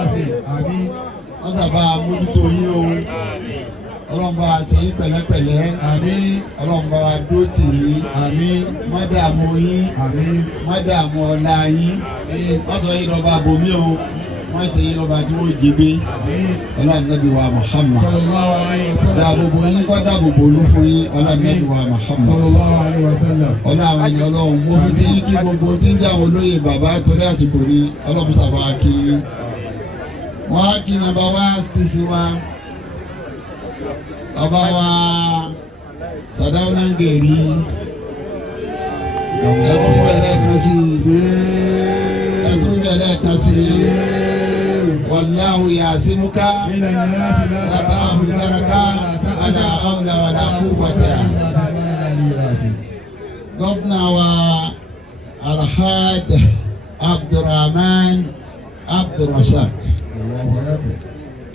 Àmín. wọ́n sábà mójútó yín o. Ọlọ́run bá wa ṣe yín pẹ̀lẹ́pẹ̀lẹ́. Àmín. Ọlọ́run bá wa dúró tì yín. Àmín. Má dààmú yín. Àmín. Má dààmú ọlá yín. Wọ́n sọ yín lọ́ba bòmí o. Wọ́n ṣe yín lọ́ba tí wọ́n jí gbé. Ọlọ́run Nábì wa Muhammad. Sallallahu alayhi wa sallam. Dáàbòbò yín kọ́ dáàbòbò olú fún yín. Ọlọ́run Nábì wa Muhammad. Sallallahu alayhi wa sallam. Ọlọ́run ẹni Ọlọ́run mo fi tí kí gbogbo tí ń jà wọ́n lóye bàbá torí àsìkò ní Ọlọ́run sábà kí. Wọ́n á kí nàbà wá sísí wa. Bàbá wa Sàdáúnà Gèrè. Ẹ̀kú bẹ̀rẹ̀ kan sí i. Ẹ̀kú bẹ̀rẹ̀ kan sí i. Wallahu ya'simuka la ta'khudhaka wala hawla wala quwwata. Gọ́fúnà wa Alhaj Abdurrahman Abdurrasaq.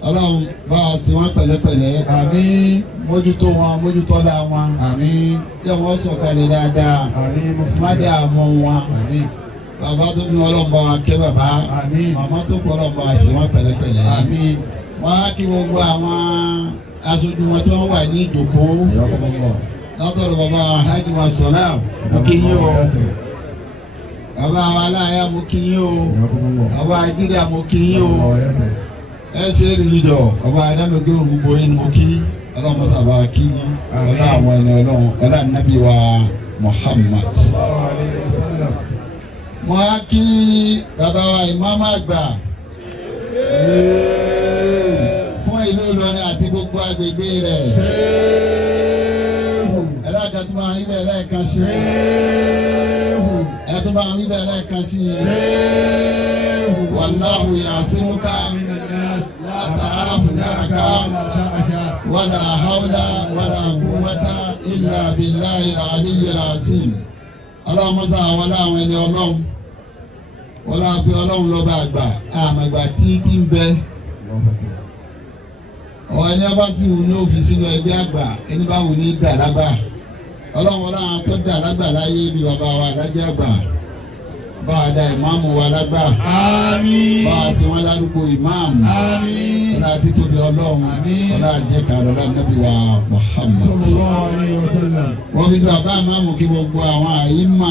Ọlọ́run bá a sìn wọ́n pẹ̀lẹ́pẹ̀lẹ́. Àmín. Mójútó wọn, mójútó ọlá wọn. Àmín. Jẹ́ wọ́n sọ̀kalẹ̀ dáadáa. Àmín. Má dà mọ́ wọn. Àmín. Bàbá tó ní Ọlọ́run bá wa kẹ́ bàbá. Àmín. Màmá tó kọ́ Ọlọ́run bá a sìn wọ́n pẹ̀lẹ́pẹ̀lẹ́. Àmín. Wọ́n á kí gbogbo àwọn aṣojú wọn tí wọ́n wà ní ìdòkó. Látọ̀rọ̀ bàbá Hajj wa sọ̀lá mo kí yín o. Bàbá wa aláya mo kí yín o. Bàbá Ajídà mo kí yín o. Ẹ ṣe é rí jọ bàbá Adámẹ́gbẹ́ gbogbo yín mo kí. Ọlọ́run sábà kí yín. Ọlá àwọn ẹni Ọlọ́run ọlá Nábì wa Muhammad. Mo á kí bàbá wa ìmáàmù àgbà fún ìlú Ìlọrin àti gbogbo agbègbè rẹ̀. Ẹlẹ́ẹ̀kan tó máa ń wíbẹ̀ lẹ́ẹ̀kan sí i. Ẹ tó máa ń wíbẹ̀ lẹ́ẹ̀kan sí i. Wallahu ya'simuka la ta'khudhaka wala hawla wala quwwata illa billahi al-aliyyil azim. Ọlọ́run mọ́sá wọlé àwọn ẹni Ọlọ́run. Wọlé àbí Ọlọ́run lọ́ba àgbà. Àmàgbà tí ń bẹ. Ẹni ọba sì wù ní òfìsí lọ ẹgbẹ́ àgbà ẹni bá wù ní dà lágbà. Ọlọ́run ọlọ́run tó dà lágbà láyé bí bàbá wa lájẹ́ àgbà. Bá a da ìmáàmù wa lágbà. Àmín. Bá a sì wọ́n lárúkọ ìmáàmù. Àmín. Ọlá títóbi Ọlọ́run. Ọlá àjẹkà lọ́lá Nábì wa Muhammad. Sallallahu alayhi wa sallam. Wọ́n fi bàbá ìmáàmù kí gbogbo àwọn àyímà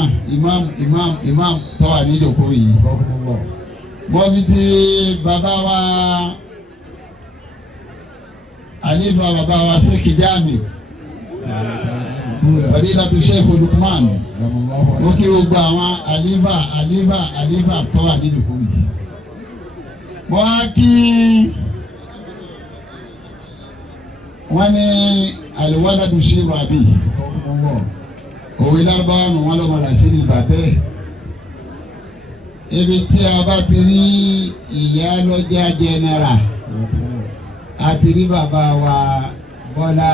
ìmáàmù tó wà ní ìdòkó yìí. Wọ́n fi ti bàbá wa Àlífà bàbá wa Sheikh Jami. Fadilatu Sheikh Lukman. Mo kí gbogbo àwọn àlífà tó wà ní ìdòkó yìí. Wọ́n á kí wọ́n ní àlùwádàdù ṣe wà bí. Òwe lárúbáwá nù wọ́n lọ́mọ làṣírí bàbẹ́. Ibi tí a bá ti rí ìyá lọ́jà jẹnẹra àti rí bàbá wa Bọ́lá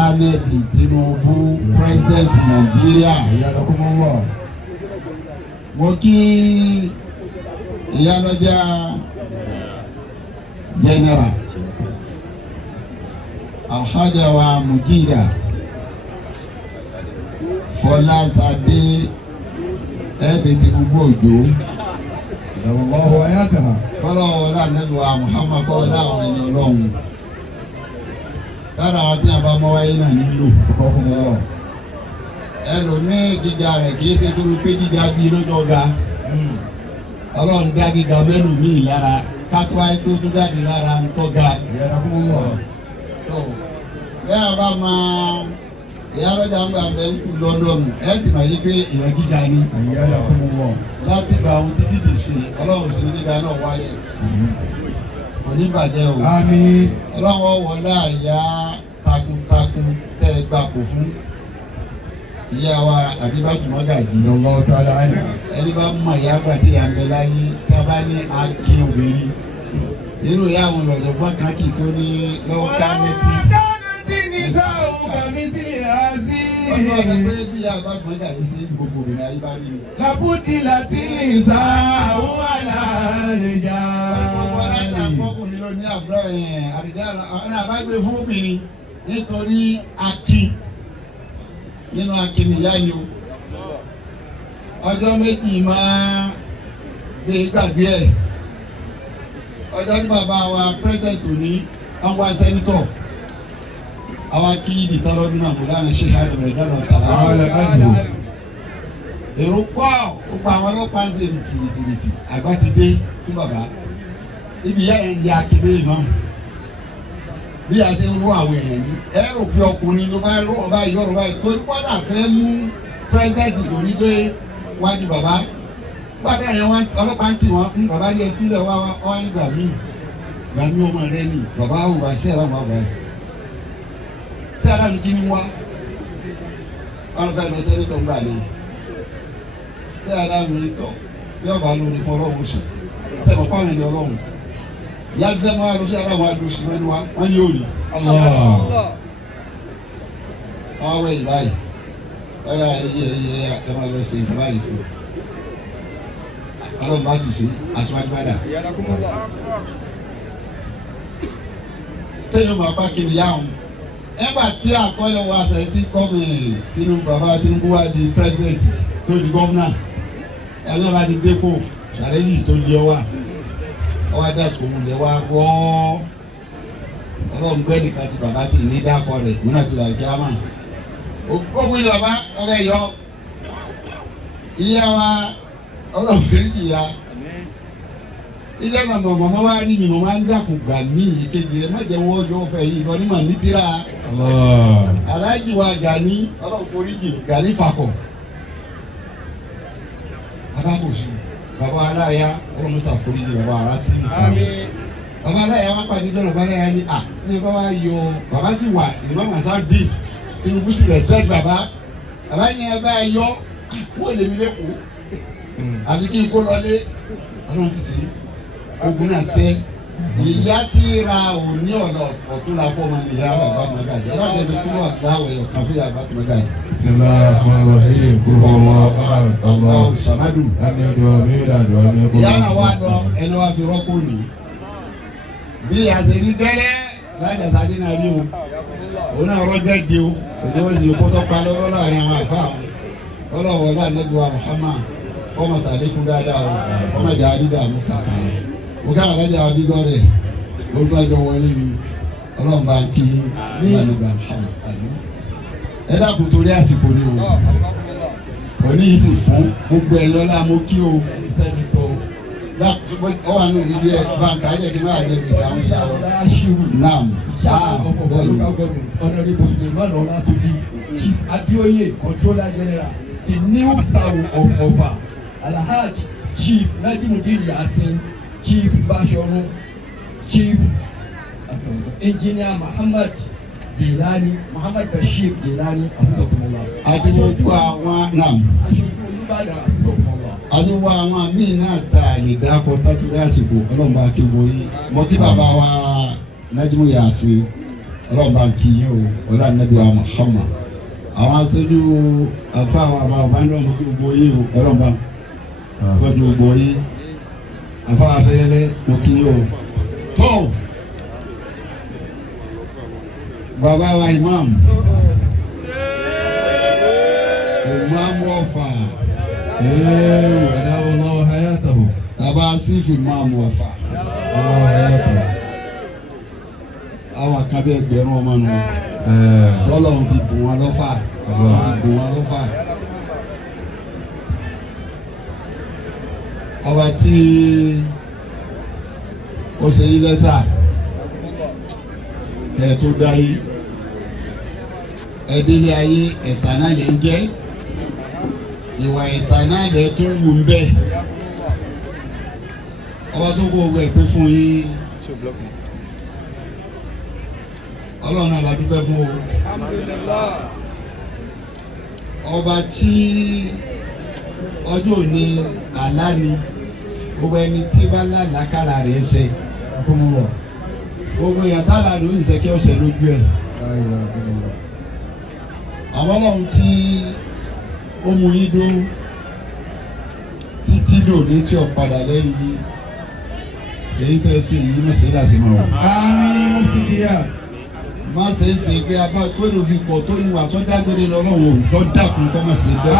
Ahmed Tinubu president Nàìjíríà. Mo kí ìyá lọ́jà jẹnẹra Alhaja wa Mujida Fọláṣadé ẹ̀bẹ̀ tí gbogbo òjò. Allahu ayataha. Kọ́lọ́ ọ̀la Nábì wa Muhammad kọ́lá àwọn ẹni Ọlọ́run. Lára àwọn tí a bá mọ́ wáyé náà nílò. Ẹlòmíì gíga rẹ̀ kìí ṣe tó pé gíga bí lójó ga. Ọlọ́run dá gíga mẹ́lù míì lára kátó ayé tó tún jáde lára ń tọ́ ga. Bẹ́ẹ̀ a bá máa ìyá lọ́jà ń gbà bẹ́ẹ̀ ń kú London ẹ̀ ti máa yí pé ìyẹn gíga ni. Láti gba ohun títí dì sí Ọlọ́run sí ní gíga náà wáyé. Kò ní bàjẹ́ o. Àmín. Ọlọ́run wọlé àyà takuntakun tẹ́ ẹ gbà kò fún ìyá wa Àbíbátù Mọ́gàjí. Allahu ta'ala anha. Ẹni bá mọ ìyá àgbà tí ìyá ń bẹ láyé tí a bá ní akí obìnrin. Irú ìyá àwọn ọ̀jọ̀gbọ́n kan kì í tó ní lọ́wọ́ kámẹ́tì. Ọjọ́ ọ̀sẹ̀ pé bí ìyá Àbíbátù Mọ́gàjí sí gbogbo obìnrin ayé bá rí ni. Làfúdì láti lè sá àwọn àlàrẹ̀jà. Gbogbo aláta fọ́kùnrin ló ní àbúrò àdìjá àwọn àbágbé fún obìnrin nítorí akí. Nínú akínìyá ni o. Ọjọ́ méjì máa gbé gbàgbé ẹ̀. ọjọ́ ní bàbá wa president òní àwọn sẹ́nitọ̀ àwọn kí ìdìtọ́rọ́ bí náà Mọ̀lánà Sheikh Adam ìdáná ọ̀tàlá èrò pọ̀ ó pa àwọn ọlọ́pàá ń ṣe rìtìrìtì àgbà ti dé fún bàbá ibi ìyá ẹ̀ ń ya akéde náà bí a ṣe ń rú àwọn èèyàn ní ẹ rò pé ọkùnrin ló bá rọ ọba ìyọrọ báyìí torí pọ́nà fẹ́ mú pírẹ́sidẹ́ntì tó ní dé wájú bàbá gbàdé àyàn wọn ọlọ́pàá ń tì wọ́n ń bàbá ní ẹfílẹ̀ wá wá ń gbà mí ọmọ rẹ ni bàbá ò wá sí ẹ̀rọ àwọn àgbà tí ara mi kí ni wá wọn fẹ́ lọ sẹ́ni tó ń gbà náà tí ara mi tọ̀ bí ọba lórí fún ọlọ́run sùn sẹ́mi pàmò ní ọlọ́run ìyá fẹ́ máa lọ sí ara àwọn àdóṣù mẹ́nu wa wọ́n ní òòlì àwọn wẹ̀ ìbáyìí ọ̀yà ẹ̀yẹ ẹ̀ máa lọ sí ìjọba yìí fún ọlọ́run bá ti ṣe aṣọ́wájúwádà téèyàn máa bá kiri yáhùn ẹgbà tí àkọọ́lẹ̀ wa ṣe ti kọ́mi Tinubu wa di president tó di gọ́fúnà ẹ̀rọ bá ti dépò ṣàlẹ́yìn tó lé wa ọwọ́ adásùkò wù lẹ́ wa gbọ́ ọlọ́run gbẹ́ nìkan ti bàbá ti ní dákọ̀ rẹ̀ múnà tó dàgbé àmà gbogbo ìlú bàbá ọ̀rẹ́ yọ ìyá wa ọlọ́run kiri kìíya ilé màmá màmá wa rí mi màmá ń dàkú gbà mí ìkejì rẹ̀ má jẹ́ wọ́n yọ fẹ́ yìí lọ ní màá ní tíra aláàjì wa Gani ọlọ́run foríjì Gani fakọ̀ abákòsí bàbá aláya ọlọ́run musa foríjì bàbá arásí bàbá aláya wá pàdé dọ́nà bàbá aláya ní ní bàbá yọ bàbá sì wà ìmọ̀ màsá dì Tinubu sì respect bàbá yẹn bá yọ wọ́n lè mi lẹ́kọ̀ọ́ àbí kí n kó lọlé ọlọ́run sì sí ogun náà sẹ́ ìyá tí ra òní ọ̀nà ọ̀tún la fọ́ ọmọ ìyá bàbá Magaji alájẹ mi kúrò àgbáwẹ̀ ọ̀kan fún yàrá bàbá Magaji. Bismillahirrahmanirrahim kúrò Allahu samadu. ìyá náà wà lọ ẹni wàá fi rọ́pò mi bí àṣírí tẹ́lẹ̀ lájà sáde náà rí o òun náà rọ́jẹ́ di o òjò wọ́n sì kótó pa lọ́rọ́ láàrin àwọn àfa àwọn ọlọ́wọ́ náà nẹ́gbẹ̀wá Muhammad ọmọ sàlékún dáadáa o ọmọ ìjà àdúgbò àmú kàkà o ká àlájà wa bíbọ rẹ olùkọ́ àjọ wọlé mi ọlọ́run bá ń kí nígbà Muhammad ẹ dákun torí àsìkò ni o òní yìí sì fún gbogbo ẹ̀yọ́ láàmú kí o ọ wà nù ibi ẹ báńkì ayé kí n máa jẹ bí àwọn ìyàwó nam Honorable Suleiman Olatuji, Chief Abioye, Controller General, the new Saw of Offa, Alhaj Chief Najimudin Yasin, Chief Bashoru, Chief Engineer Muhammad Bashir Jelani, àti ojú àwọn nam àti wọ àwọn míì náà ta àyèdá kọ tákìlẹ̀ àsìkò ọlọ́mọba akéwò yìí mọ kí bàbá wa Najimu Yasin ọlọ́mọba kì í o ọlọ́ ànábì wa Muhammad àwọn aṣojú àfáwọn àbá ọba ní ọmọ kí gbogbo yìí o ọlọ́mọba tọ́jú gbogbo yìí àfáwọn afẹ́rẹ́lẹ́ mọ kí í o tó bàbá wa Imam Offa. أدام الله حياته. Bàbá Chief Imam of Offa. Àwọn kan bí ẹgbẹ̀rún ọmọ nù. Tọ́lọ́run fi bùn wọn lọ́fà. Ọba tí ó ṣe yí lẹ́sà ẹ̀ tó dá yí. Ẹdínlẹ̀ ayé ẹ̀sà náà lè ń jẹ́. Ìwà ẹ̀sà náà lè tún wù ń bẹ́ẹ̀. Ọba tó kó owó ẹ̀ pé fún yín. Ọlọ́run náà la dúpẹ́ fún o. Alhamdulillah. Ọba tí ọjọ́ òní àlá ni gbogbo ẹni tí bá lálàákàrà rẹ̀ ṣe gbogbo ìyàtọ̀ àlá ló ń ṣe kí ọ̀sẹ̀ lójú ẹ̀. Àwọn Ọlọ́run tí ó mú yín dó títí dòní tí ó padà lẹ́yìn yìí èyí tẹ́ sí yìí má ṣe é láti máa wọ̀. Àmín mufti díà. Má ṣe é ṣe pé abá kóòdù fi pọ̀ tó ìwà tó dágbére lọ́lọ́run tó dákun kọ́ má ṣe bẹ́ẹ̀.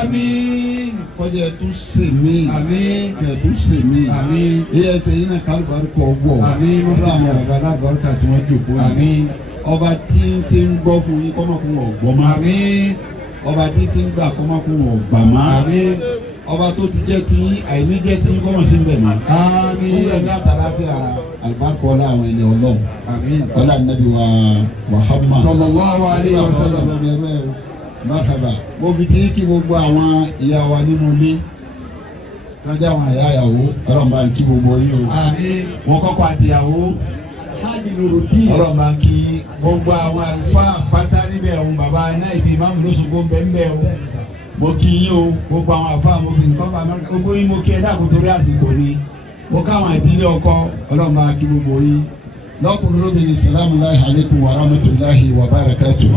Àmín. kọjá ẹ tún ṣe mí àmín ẹ tún ṣe mí àmín ilé ẹsẹ̀ yìí náà kálùbárúkọ wọ̀ àmín ọlọ́run àwọn ọba alábàárùkà tí wọ́n jòkó àmín ọba tí ń gbọ́ fún yín kọ́mọ́ fún wọn gbọ́ mọ́ àmín ọba tí ń gbà kọ́mọ́ fún wọn gbà mọ́ àmín ọba tó ti jẹ́ tí àìní jẹ́ tí kọ́mọ́ sí bẹ̀ mọ́ àmín fún ẹ̀mí àtàláfíà àlùbáríkọ ọlá àwọn ẹni ọlọ́run àmín ọlá nàbí wa Muhammad sallallahu alayhi wa sallam. Marhaba mo fi tí kí gbogbo àwọn ìyá wa nínú ilé kájà àwọn àyà ìyàwó ọlọ́run bá ń kí gbogbo yín o àmín wọn kọ́kọ́ àtìyàwó Alhaji Nurudeen. ọlọ́run bá ń kí gbogbo àwọn àlùfáà pátá níbẹ̀ ọ̀hún bàbá náà ibi ìmáàmù lóṣogbo ń bẹ̀ ń bẹ̀ o mo kí yín o gbogbo àwọn àfáà mo fi nǹkan bá máa gbogbo yín mo kí ẹ dákun torí àsìkò ni mo káwọn ìdílé ọkọ ọlọ́run bá kí gbogbo yín lọ́kùnrin lóbìnrin salamu alaykum wa rahmatulahi wa barakatuh.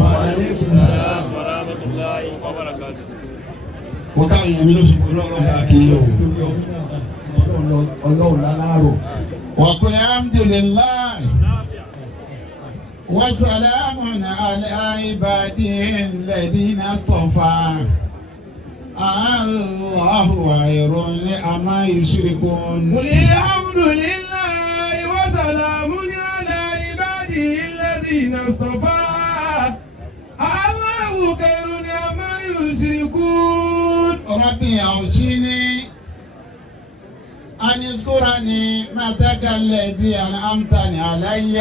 mo káwọn èèyàn mi lóṣogbo ọlọ́run bá kí yín o. Ọlọ́run lálárò. wa qul alhamdulillah wa salamun ala ibadihi alladhina istafa. Allahu khayrun amma yushrikun. قل الحمد لله وسلام على عباده الذين اصطفى الله خير عما يشركون. ربي أوصيني أن يذكرني متك الذي أنعمتني علي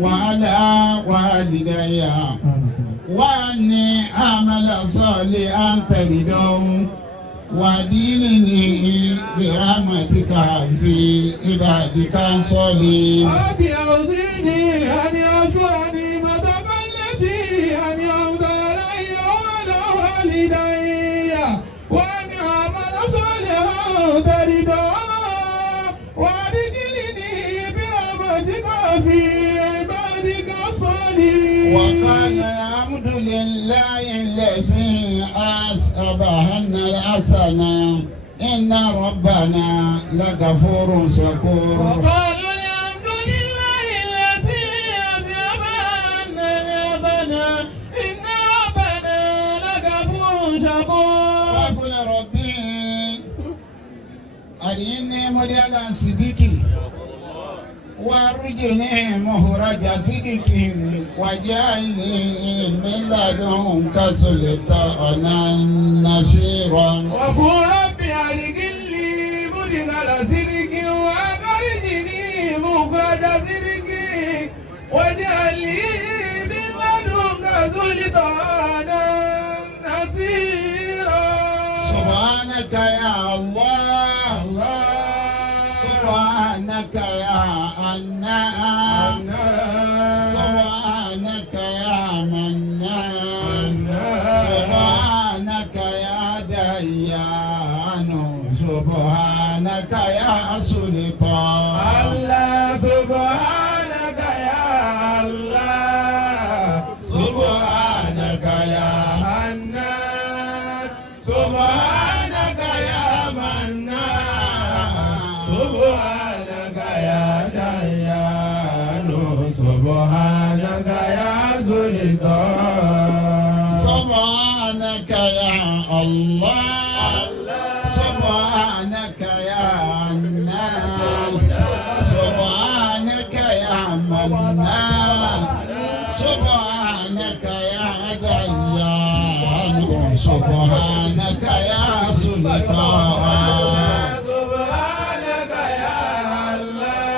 وعلى والدي وأني أعمل صالحا ترضاه ودينني برحمتك في عبادك الصالحين. ربي أوصيني أن أشكر نعمتك التي أنعمت علي وعلى والدي وأن أعمل صالحا ترضاه وأدخلني برحمتك في عبادك الصالحين. وقال الحمد لله الذي أصابنا الحسنى إن ربنا لغفور شكور. وقالوا الحمد لله الذي أذهب عنا الحزن إن ربنا لغفور شكور. وقل ربي أرني مديال صديقي وارجني مخرج صدق واجعلني من لدنك سلطانا نصيرا. وقل رب أدخلني مدخل صدق وأخرجني مخرج صدق واجعل لي من لدنك سلطانا نصيرا. سبحانك يا الله سبحانك يا منان سبحانك يا منان سبحانك يا ديان سبحانك يا سلطان. الله سبحانك يا الله سبحانك يا حنان سبحانك يا منان سبحانك يا ديان سبحانك يا سلطان. سبحانك يا الله سبحانك يا منان سبحانك يا منان سبحانك يا ديان سبحانك يا سلطان. سبحانك يا الله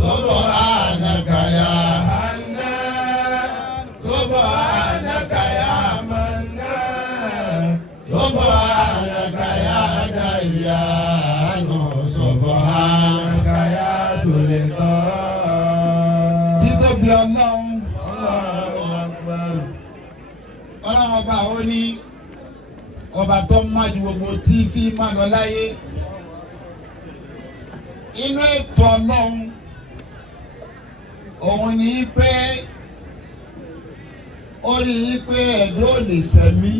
سبحانك يا حنان سبحانك يا منان سبحانك يا ديان سبحانك يا سلطان. títóbi ọlọ́run Allahu Akbar. ọlọ́run ọba ó ní ọba tó má ju gbogbo tí fi má lọ láyé inú ètò ọlọ́run òun ní pé ó rí i pé ẹ̀dọ́ ò lè sẹ̀mí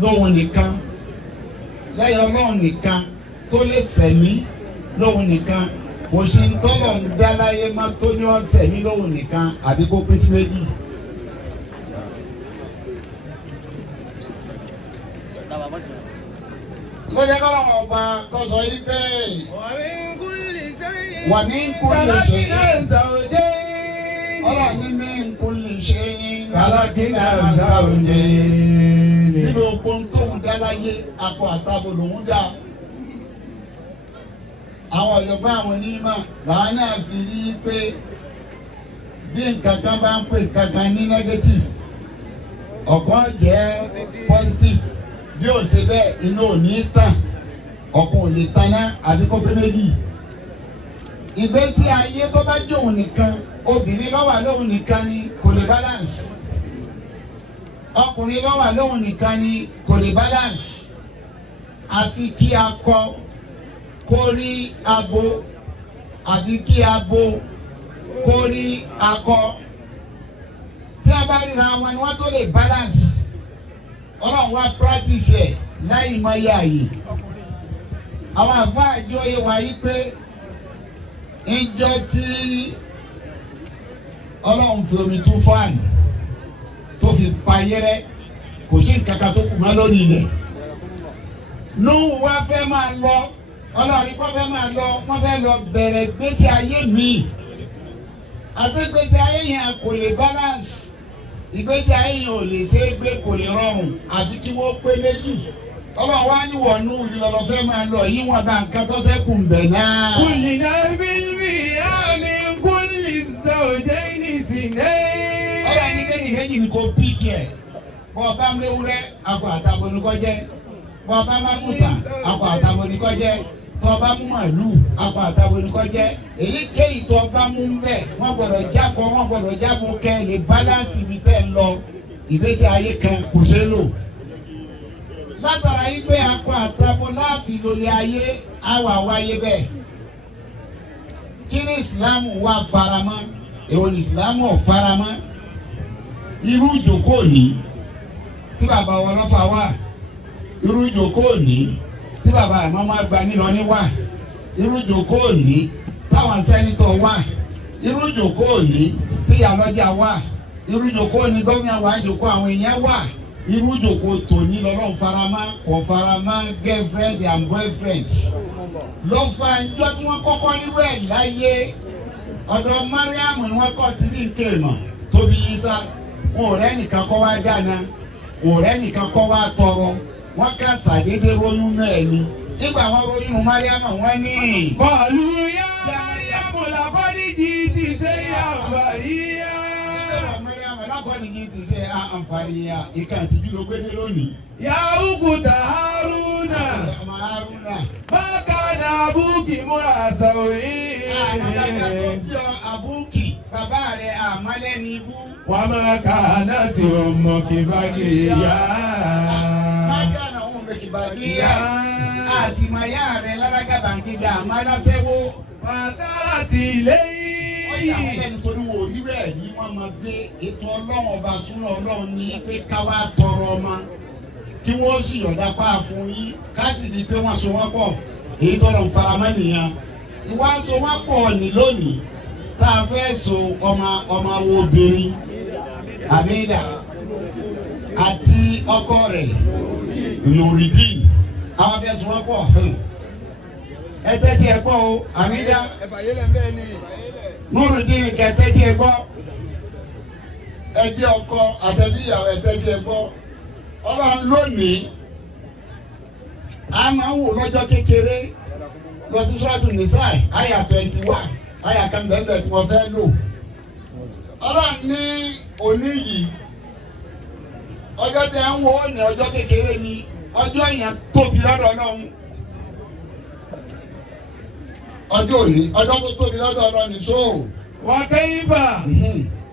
lóhun nìkan lẹ́yìn ọlọ́run nìkan tó lè sẹ̀mí lóhun nìkan kò sí ń tọ́lọ̀ ń dá láyé má tó ní ọ̀sẹ̀ mi lóhun nìkan àbí kó pín sí méjì. lọ́jọ́ kọ́ lọ́wọ́ ọba kọ́ sọ yí pé wà ní kúlì ṣe ọlọ́run ní mí kúlì ṣe kálákínà sáwùjẹ. nínú okun tó ń dá láyé akọ àtàbò lòún dá. àwọn ọ̀jọ̀gbọ́n àwọn onímọ̀ làwọn náà fi rí i pé bí nǹkan kan bá ń pè kankan ní negative ọ̀kan jẹ́ positive bí ó ṣe bẹ́ẹ̀ iná ò ní tàn ọ̀kan ò lè taná àti kó pé méjì. ìgbésí ayé tó bá jóun nìkan obìnrin ló wà lóhùn nìkan ni kò lè balance ọkùnrin ló wà lóhùn nìkan ni kò lè balance àfi kí akọ kó rí abo àfi kí abo kó rí akọ tí a bá ríra wọn ni wọ́n tó lè balance ọlọ́run wá practice ẹ̀ láì mọ iye àyè àwọn àfáà àjọ yẹ wáyé pé ìjọ tí ọlọ́run fi omi tún fáànù tó fi pa yẹrẹ kò sí nǹkan kan tó kù mọ́ lórí ilẹ̀ Nuhu wá fẹ́ máa lọ ọlọ́run kọ́ fẹ́ máa lọ wọ́n fẹ́ lọ bẹ̀rẹ̀ gbèsè ayé mi àti gbèsè ayé yẹn kò lè balance ìgbésí ayé yẹn ò lè ṣe é gbé kò lè rọrùn àti kí wọ́n pé méjì ọlọ́run wá ní wọ̀nú ìlọlọ fẹ́ máa lọ yí wọn bá nǹkan tó ṣẹ́kù ń bẹ̀ náà. kùlì náà bíbí àmì kùlì sọ̀jẹ́ ní sinẹ́. ọ̀rọ̀ ẹni méjì ni kò píkì ẹ̀ bọ́ ọba mẹ́wúrẹ́ akọ àtàbọ̀ ní kò jẹ́ bọ́ ọba mágùtà akọ àtàbọ̀ ní kò jẹ́ tọ́ ọba mú màlúù akọ àtàbọ̀ ní kò jẹ́ èyíkéyìí tọ́ ọba mú bẹ́ẹ̀ wọ́n gbọ́dọ̀ jákọ́ wọ́n gbọ́dọ̀ jábọ̀ kẹ́ lè bálánsì ibi tẹ́ ń lọ ìgbésí ayé kan kò ṣeé lò látara yìí pé akọ àtàbọ̀ láàfin lórí ayé àwa wáyé bẹ́ẹ̀ kí ni ìsìlámù wà faramọ́ èwo ni ìsìlámù ò faramọ́ irú ìjókòó ní tí bàbá wọn lọ́fà wà irú ìjókòó ní tí bàbá àmọ́ máa gba nílọ ní wà irú ìjókòó ní táwọn sẹ́nitọ̀ wà irú ìjókòó ní tí ìyálọ́jà wà irú ìjókòó ní gómìnà wà ìjókòó àwọn èèyàn wà irú ìjókòó tòní lọ́lọ́ faramá kò faramá girlfriend and boyfriend lọ́fà ìjọ tí wọ́n kọ́kọ́ nírú ẹ̀ láyé ọ̀dọ̀ Mariam ni wọ́n kọ́ títí ń kéèmọ̀ tóbi Isa wọn ò rẹ́ nìkan kọ́ wá dáná wọn ò rẹ́ nìkan kọ́ wá tọrọ wọ́n ká sàdédé ronú náà ni nígbà wọn ronú Mariam wọ́n ní. bọ́ọ̀lù yá Mariam làbọ́díjì ti ṣe àǹfààríyá. Mariam làbọ́díjì ti ṣe àǹfààríyá ìka àtijọ́ ló gbé dé lónìí. Yahukuta Haruna. Bákanà Abúkì múra sọ̀rí. Abúkì bàbá rẹ̀ àmọ́lẹ́ ní ibú. Wà máa kà náà tí ọmọ kìbàgì yá. Bákanà òun lè kìbàgì yá. Àtìmọ̀yá rẹ̀ lálágàbà ń kíga àmọ́lásẹ́wó. Pàṣẹ ti léyìn. Ó yà wọ́n lẹ́nu torí wò rí rẹ̀ ní wọ́n máa gbé ètò ọlọ́run ọba súnà ọlọ́run ní pé káwá tọrọ ọmọ. Kí wọ́n sì yọ̀dá pa fún yín ká sì di pé wọ́n so wọ́n pọ̀ èyí tọrọ ń faramọ́ nìyẹn ìwà so wọ́n pọ̀ ní lónìí tá a fẹ́ so ọmọ wo obìnrin àmìdá àti ọkọ rẹ̀ Nurudeen àwọn fẹ́ so wọ́n pọ̀ ẹ tẹ́tí ẹ gbọ́ o àmìdá Nurudeen kẹ tẹ́tí ẹ gbọ́ ẹbí ọkọ àtẹbí ìyàwó ẹ tẹ́tí ẹ gbọ́. Ọlọ́run lónìí a máa ń wò lọ́jọ́ kékeré lọ sí sọ́ọ̀tù nìsáì àyà 21 àyà kan bẹ́ẹ̀ tí wọ́n fẹ́ lò. Ọlọ́run ní òní yìí ọjọ́ tí a ń wò ó ní ọjọ́ kékeré ni ọjọ́ yẹn tóbi lọ́dọ̀ Ọlọ́run. Ọjọ́ òní ọjọ́ tó tóbi lọ́dọ̀ Ọlọ́run ní so. Wa kayfa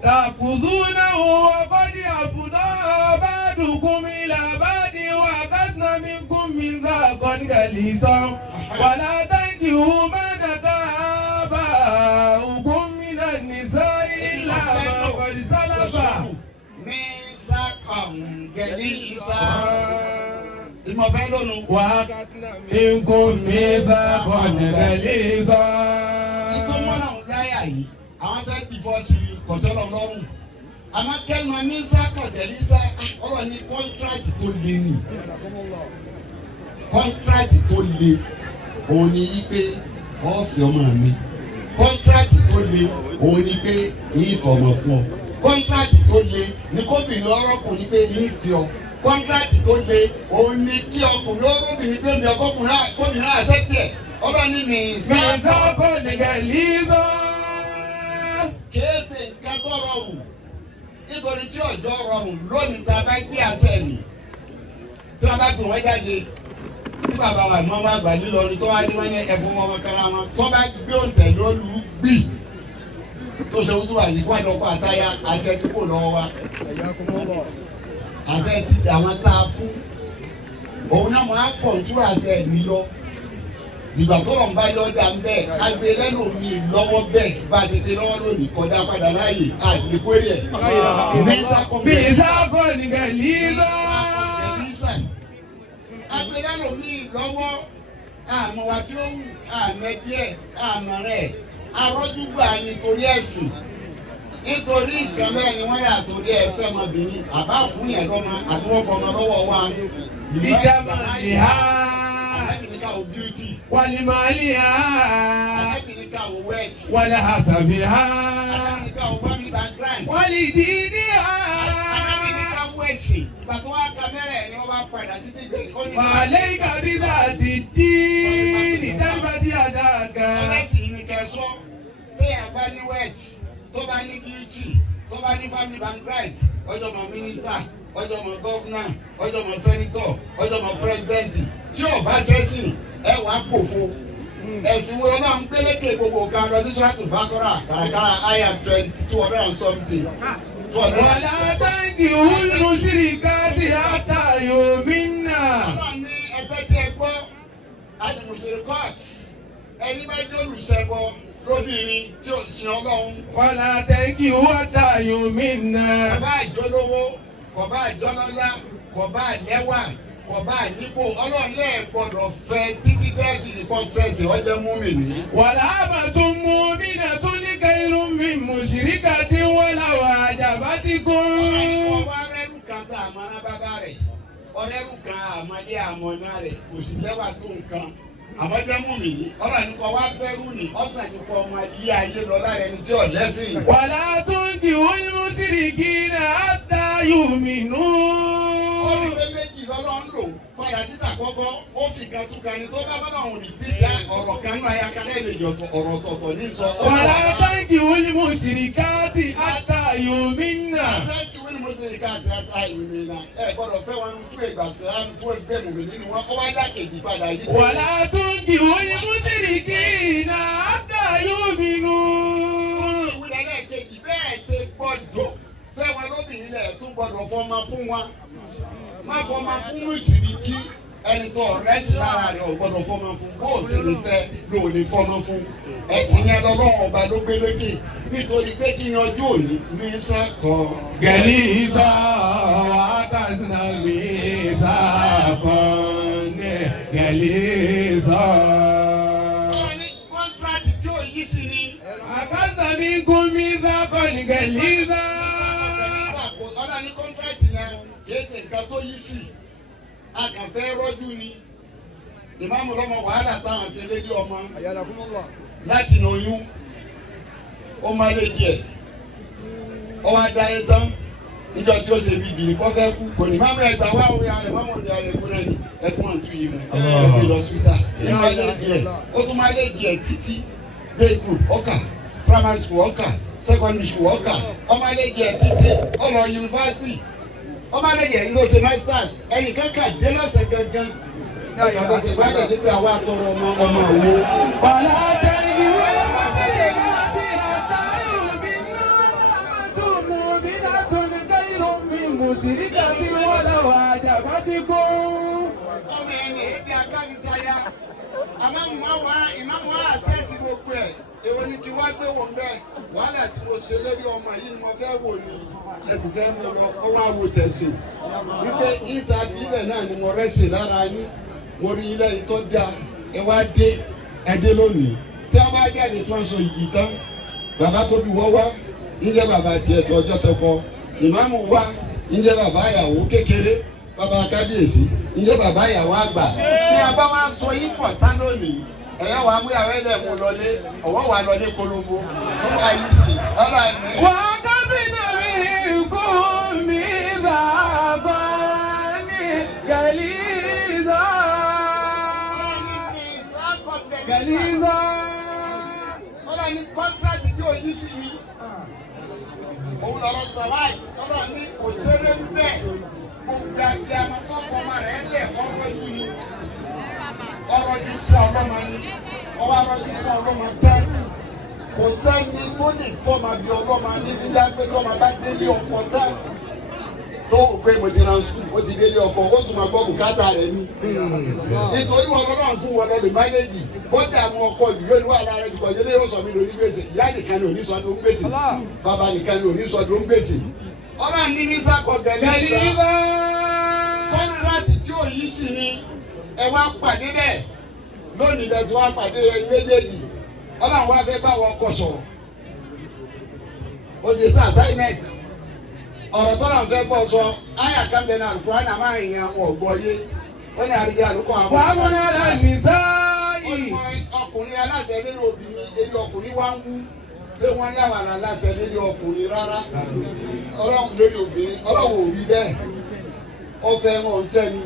ta'khudhunahu wa qad afdaa ba'dukum ila ba'din wa akhadna minkum mithaqan ghalizan wa la tankihu ma nakah aba'ukum minan nisa'i illa ma qad salafa. Mithaqan ghalizan. Ìmọ̀fẹ́ lónìí. Wa akhadna minkum mithaqan ghalizan. Ìtọ́mọ́nà láyà yìí àwọn fẹ́ dìfọ́sì kọ̀tọ́lọ̀ lọ́rùn àmọ́ kẹ́nu mísà kọ̀tẹ́lísà ọ̀rọ̀ ní kọ́ńtíráàtì tó lé ní kọ́ńtrátì tó le òun ni wípé ọ̀fẹ́ ọmọ mi kọ́ńtrátì tó le òun ni pé ní ìfọ̀mọ̀ fún ọ kọ́ńtrátì tó le ní kóbìnrin ọlọ́kùnrin pé ní ìfẹ́ ọ kọ́ńtrátì tó le òun ni kí ọkùnrin olóbìnrin pé mi ọkọkùnrin àṣẹ́tì ẹ̀ ọlọ́ni mi ìsáàkó nìkẹ́ lízọ́. kìí ṣe nǹkan tó rọrùn nítorí tí ọjọ́ rọrùn lónìí tá a bá gbé àṣẹ nì tí wọ́n bá pè wọ́n jáde tí bàbá wa mọ́ máa gbà nílọrin tó wá ní wọ́n ní ẹ̀fọ́ wọn kára wọn tó bá gbé òǹtẹ̀ lólu gbì tó ṣe ojú wa yìí kó àdọ́kọ̀ àtàyà àṣẹ tí kò lọ́wọ́ wa àṣẹ tí àwọn tá a fún òun náà máa kọ̀ǹtú àṣẹ mi lọ ìgbà tó lọ́n bá yọ dá bẹ́ẹ̀ agbe lẹ́nu mi lọ́wọ́ bẹ́ẹ̀ bá a tètè lọ́wọ́ lónìí kọjá padà láàyè àti lè kórè ẹ̀. bí ìsáàkó nìkẹ́ lízọ́. agbe lẹ́nu mi lọ́wọ́ àmọ́ wa tí ó wù àmọ́ díẹ̀ àmọ́ rẹ̀ arọ́júgbà nítorí ẹ̀sìn nítorí nǹkan bẹ́ẹ̀ ni wọ́n yà torí ẹ fẹ́ ọmọbìnrin àbá fún yẹn lọ́mọ àbúrọ̀pọ̀ ọmọ lọ́wọ́ wa. ìjàmbá ìhà. alábìnrin ká o beauty. wàlìmọ́lì hà. alábìnrin ká o wet. wàlẹ̀ àṣàbí hà. alábìnrin ká o family background. wàlì dídí hà. alábìnrin ká o ẹ̀sìn. ìgbà tó wá kamẹ́rẹ̀ ni wọ́n bá padà sí ti gbèrè. wàlẹ̀ ìkàbílà àti díìnì tábàtì àdáàgà. ọlọ́sìn ni kẹsọ́ téèyàn bá ní wet tó bá ní beauty tó bá ní family background ọjọ́ mọ minister ọjọ́ mọ governor ọjọ́ mọ senator ọjọ́ mọ president tí ò bá ṣẹ́sìn ẹ wàá pòfo ẹ̀sìn wo náà ń pélékè gbogbo kan lọ sí sọ́ọ̀tù bákọ́rà kàràkàrà àyà 200 and something. wàlá táǹkì húlmù sírìkàtì àtàyò mínà. ọlọ́run ní ẹgbẹ́ tí ẹ gbọ́ àdìmùsùlùmí court ẹni bá jẹ́ olùṣẹ́bọ lóbìnrin tí ò sin ọlọ́run. wàlá táǹkì àtàyò mínà. kọ̀bá àjọlówó kọ̀bá àjọlọ́lá kọ̀bá àlẹ́wà kọ̀bá àníkò ọlọ́run lẹ́ẹ̀ gbọ́dọ̀ fẹ́ títí tẹ́sí ìkọ́ sẹ́sì ọjọ́ múmìnì. wàlá àbàtún mú mínà tún ní kẹrù mi mùsìríkà tí wọ́n làwọn àjàbá ti kún. ọwọ́ arẹ́rù kan tá a mọ ná bàbá rẹ̀ ọ̀rẹ́rù kan àmọ́dé àmọ́ná rẹ̀ kò sì lẹ́wà tó nǹkan àmọ́jẹ́ múmìnì ọlọ́run ní kọ́ wá fẹ́rù ní ọ̀sán ní kọ́ ọmọ ilé ayé lọ lára ẹni tí ò lẹ́sìn. wàlá tún kì í mú síríkì náà àtàyò mínú. ó ní pé méjì lọ́lọ́run lò padà síta kọ́kọ́ ó fi kan tún kan ní tó bá bá òun rìpítà ọ̀rọ̀ kan náà ya kan náà lè jọ ọ̀rọ̀ tọ̀tọ̀ ní sọ. wàlá táǹkì wọ́n mú síríkàtì àtàyò mínà. táǹkì wọ́n mú síríkàtì àtàyò mínà ẹ gbọ́dọ̀ fẹ́ wọn tún ìgbà sílámù tún ẹ bẹ́ẹ̀ mú mi nínú wọn ó wá dá kejì padà yìí. wàlá táǹkì wọ́n mú síríkì náà àtàyò mínú. ìwúlẹ̀ lẹ́ẹ̀kejì bẹ́ẹ̀ ṣe gbọ́dọ̀ fẹ́ wọn lóbìnrin lẹ̀ tún gbọ́dọ̀ fọmọ fún wọn má fọmọ fún mùsùlùmí ẹni tó ọ̀rẹ́ sí lára rẹ̀ ò gbọ́dọ̀ fọmọ fún bó o sì lè fẹ́ ló ò lè fọmọ fún ẹ̀sìn yẹn lọ́lọ́run ọba ló gbé lókè nítorí pé kí ni ọjọ́ òní ní sàkọ́. gẹ̀lí sọ àkàsínà mi sàkọ́ ní gẹ̀lí sọ. ọ̀rọ̀ ní kọ́ńtíráàtì tí ò yí sí ni. àkàsínà mi kún mi sàkọ́ ní gẹ̀lí sọ. ọ̀rọ̀ ní kọ́ńtíráàtì yẹn kì í ṣe nǹkan tó yí sí a kàn fẹ́ rọ́jú ni ìmáàmù lọ́mọ wàhálà táwọn ti lé ní ọmọ láti nà oyún ó má lè jẹ ọ wá dá yé tán níjọ́ tí ó ṣe bí bìrì kọ́ fẹ́ kú kò ní máàmù ẹgbà wá òwe alẹ́ máàmù ní alẹ́ kú náà ni ẹ fún àǹtú yìí mu ẹ bí lọ síbítà ní má lè jẹ ó tún má lè jẹ títí grade group ọkà primary school ọkà secondary school ọkà ó má lè jẹ títí ó lọ yunifásitì ọmọ alẹ́jẹ̀ yìí ló ṣe masters ẹ̀yìn kankan dé lọ́sẹ̀ gangan kàkà tẹ̀ bá dẹ̀ débi àwọn àtọrọ ọmọ òwò. wàlá tẹ̀lé wọlé mọ́tìrì káàtì àtàyò mi náà mọ́tò mú mi náà tó ní kẹ́hìnrò mi mùsùlùmí kàtí wọ́n lọ́wọ́ àjàbá ti kó. ọmọ ẹni èdè akábísáyà ìmáàmù wa àṣẹ́sì gbogbo ẹ̀ èwo ni kí wá gbé wọn bẹ́ẹ̀ wàhálà tí mo ṣe lórí ọmọ yìí ni mo fẹ́ wò ni ẹ sì fẹ́ mú lọ ó wá wo tẹ̀sí wípé ìsà ìbílẹ̀ náà ni mo rẹ́sì lára yín mo rí ilé yìí tó dáa ẹ wá dé ẹ dé lónìí tí wọ́n bá jáde tí wọ́n sọ yìí tán bàbá tóbi wọ́ wá ń jẹ́ bàbá tiẹ̀ tó ọjọ́ tó kọ ìmáàmù wá ń jẹ́ bàbá àyàwó kékeré bàbá kábíyèsí ǹjẹ́ bàbá ìyàwó àgbà ní abá wa sọ yín pọ̀ tán lónìí ẹ̀yọ́ wa mú ìyàwó ẹ̀dẹ̀ mú lọlé ọ̀wọ́ wa lọlé kolombo fún wa yìí sí ọ̀rọ̀ àìní. wà á kásì náà mi kú mi bàbá ní gàlíza. gàlíza. ọ̀rọ̀ ní kọ́ńtrákì tí ò yí sí ni òun lọ́rọ̀ sàwáì ọ̀rọ̀ ní kò sẹ́rẹ̀ ń bẹ̀ gbogbo àti àmọ́ tó fọmọ rẹ̀ lẹ̀ ọ̀rọ̀ yìí ni ọ̀rọ̀ yìí fún ọlọ́mọ ni ọwọ́ ọ̀rọ̀ yìí fún ọlọ́mọ tẹ́ kò sẹ́ni tó lè tọ́mọ bí ọlọ́mọ ní fíjà pé tọ́mọ bá délé ọkọ tẹ́ tó o pé mo ti ra sùn ó ti délé ọkọ ó tún máa gbọ́ bùkátà rẹ̀ ni nítorí wọn lọ́nà fún wọn lọ́dún mánéjì bọ́dà àwọn ọkọ ìdílé ní wàhálà rẹ̀ ti kọjá lé yóò sọ mí lórí gbèsè ìyá nìkan ni òní sọ tó ń gbèsè bàbá nìkan ni òní sọ tó ń gbèsè ọ̀rọ̀ ní ní sákọ̀ gẹ̀lẹ́sà kọ́ńtrátì tí ò yí sí ni ẹ wá pàdé bẹ́ẹ̀ lónìí bẹ́ẹ̀ tí wọ́n pàdé méjèèjì ọlọ́run wá fẹ́ bá wọn ọkọ sọ̀rọ̀ ó ṣe sí assignment ọ̀rọ̀ tọ́lá ń fẹ́ bọ́ sọ àyà kábẹ́ náà kúrò náà máa ń yan wọn gbọ́ yé wọ́n ní àrídìí àlùkò àwọn. wàá mú náà lọ nìsáyì. ọkùnrin aláṣẹ lórí obìnrin èdè ọkùnrin wá ń wú pé wọ́n ní àwọn aláṣẹ lórí ọkùnrin rárá ọlọ́run lórí obìnrin ọlọ́run ò rí bẹ́ẹ̀ ó fẹ́ ràn sẹ́ni.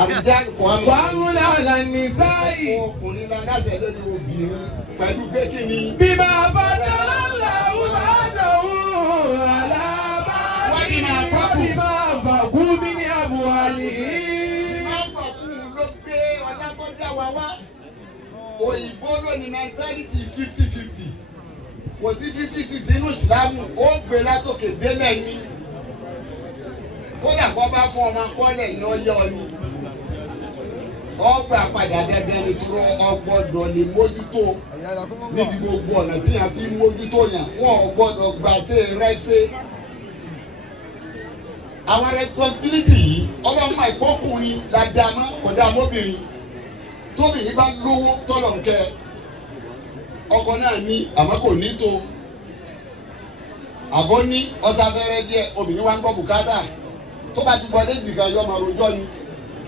àrídìí àlùkò àwọn. wàá mú náà lọ nìsáyì. ọkùnrin aláṣẹ lórí obìnrin pẹ̀lú pé kí ni. bíbá fàtàlá làwọn bá dọ̀wọ́ àlàbà bíbá fàkú bí ní àbúwálì. bíbá fàkú ló gbé ọlá tó dá wa wá òyìnbó lónìí mentality 50-50 kò sí 50-50 nínú ìsìlámù ó gbé látòkè délẹ̀ ní kódà kó bá fún ọmọ akọ́lẹ̀ ní ọyẹ́ ọ ní ọgbà padà dẹdẹ nítorí ọgbọ́dọ̀ lè mójútó níbi gbogbo ọ̀nà tí yàn fi mójútó yàn wọn ò gbọ́dọ̀ gbà ṣe rẹ́ṣẹ́. àwọn responsibility yìí ọlọ́mọ ìpọ́kùnrin la dá mọ́ kò dá mọ́bìnrin tóbìnrin bá lówó tọ́lọ̀ ń kẹ́ ọkọ náà ní àmọ́ kò ní tó àbọ̀ ní ọ̀sáfẹ́rẹ́ díẹ̀ obìnrin wa ń gbọ́ bùkátà tó bá ti gbọ́ déjì kan yọ ọmọ rojọ́ ni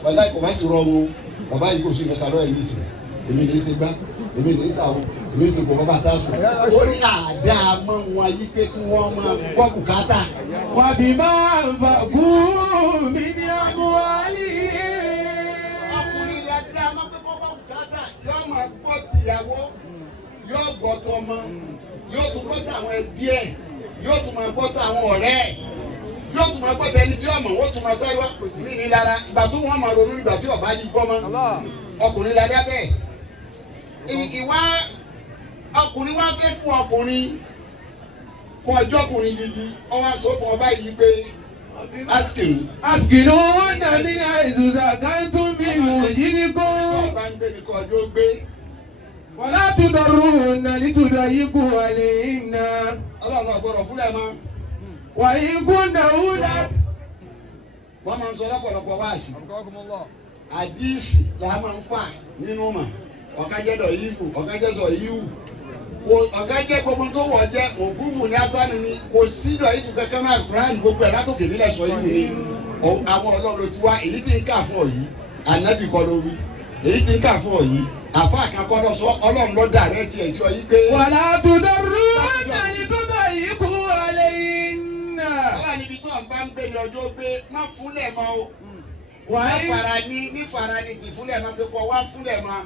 wàlá ìkọ̀ bá sì rọrùn bàbá yìí kò sí kẹta lọ́yẹ̀ ní ìsìn èmi ní í ṣe gbá èmi ní í ṣàwọ̀ èmi ní í ṣe kò bàbá sásùn torí àdáa mọ́ wọn yí pé kí wọ́n máa gbọ́ bùkátà. wàbí máa ń fàkú bí ní àbúwálì. ọkùnrin la dá a máa pé kọ́ gbọ́ bùkátà yóò máa gbọ́ tìyàwó yóò gbọ́ tọmọ yóò tún gbọ́ tàwọn ẹbí ẹ̀ yóò tún máa gbọ́ tàwọn ọ̀rẹ́ ẹ̀ yóò tún máa gbọ́ tẹni tí ọmọ wọ́n tún máa sáré wá kò sí ní lára ìgbà tó wọ́n máa ronú ìgbà tí ọba yìí gbọ́ mọ́ ọkùnrin la dá bẹ́ẹ̀. ìwà ọkùnrin wá fẹ́ fún ọkùnrin kọ ọjọ́ ọkùnrin gidi ọwọ́ sọ fún ọba yìí pé askinu wọn dàbí ní àìsùsà káńtún bí mo yí ní kó. ọba ń gbé ní kọ ọjọ́ gbé. wọ́n látú dọ̀rù nàní tó dọ̀ yí kú wàlẹ̀ iná. ọlọ́run ọ̀gbọ́dọ̀ fúnlẹ̀ mọ́. wàyí kún dàwú láti. wọ́n máa ń sọ lọ́pọ̀lọpọ̀ wáàsì. àdìsí la máa ń fà nínú mọ̀ ọ̀kan jẹ́ dọ̀ yífù ọ̀kan jẹ́ sọ yíwù ọ̀kan jẹ́ gbogbo tó wọ̀ jẹ́ òkúfù ní asánù ni kò sí dọ̀ yífù kankan náà kúránì gbogbo ẹ̀ látòkè nílẹ̀ sọ yíwù ni àwọn ọlọ́run ló ti wá èyí tí ń kà fún ọ yìí ànábì kọ́ ló wí èyí tí ń kà fún ọ yìí àfa àkàkọ́ lọ sọ ọlọ́run ló dà rẹ tiẹ̀ sọ yìí pé. wàlá tó dọ̀rù nàní tó dọ̀ yí kú wàlẹ̀ iná. ọlọ́run níbi tó ń bá ń gbé ní ọjọ́ gbé má fúnlẹ̀ mọ́ o wàyí nífara ni ti fúnlẹ̀ mọ́ pé kọ́ wá fúnlẹ̀ mọ́.